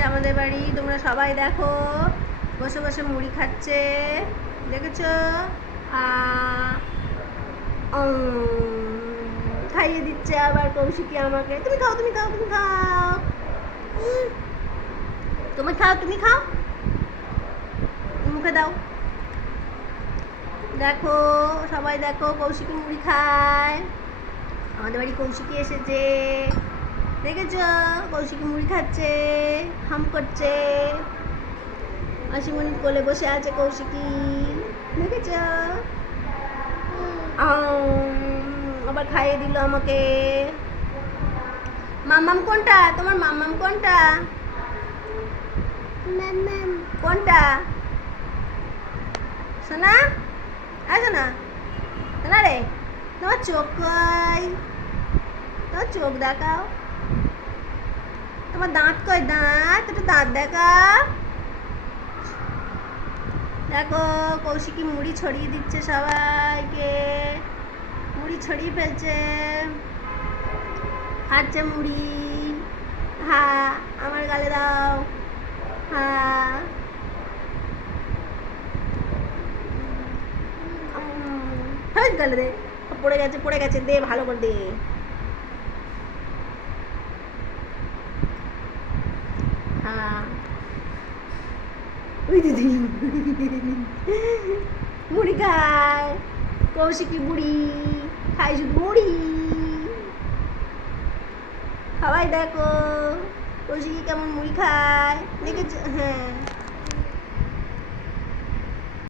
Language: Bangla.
এসছে আমাদের বাড়ি। তোমরা সবাই দেখো, বসে বসে মুড়ি খাচ্ছে, দেখেছো? খাইয়ে দিচ্ছে আবার কৌশিকী আমাকে। তুমি খাও, তুমি খাও, তুমি খাও, তুমি খাও, তুমি খাও, মুখে দাও। দেখো সবাই দেখো, কৌশিকী মুড়ি খায়। আমাদের বাড়ি কৌশিকী এসেছে, দেখেছ? কৌশিকী মুড়ি খাচ্ছে, হাম করছে। মাসিমণির কোলে বসে আছে কৌশিকী, দেখেছ? আবার খাইয়ে দিল আমাকে। মাম্মাম কোনটা? তোমার মাম্মাম কোনটা? কোনটা সোনা? আসো না সোনা রে, তোমার চোখ কই? তোমার চোখ দেখাও। তোমার দাঁত কই? দাঁত, একটু দাঁত দেখাও। দেখো কৌশিকী মুড়ি ছড়িয়ে দিচ্ছে সবাইকে, মুড়ি ছড়িয়ে ফেলছে, খাচ্ছে মুড়ি। হ্যাঁ, আমার গালে দাও। হ্যাঁ, গালে দে। পড়ে গেছে, পড়ে গেছে, দে ভালো করে দে। হ্যাঁ, ওই দিদি মুড়ি খায়, কৌশিকী বুড়ি খায় শুধু মুড়ি। সবাই দেখো কৌশিকী কেমন মুড়ি খায়, দেখেছ? হ্যাঁ।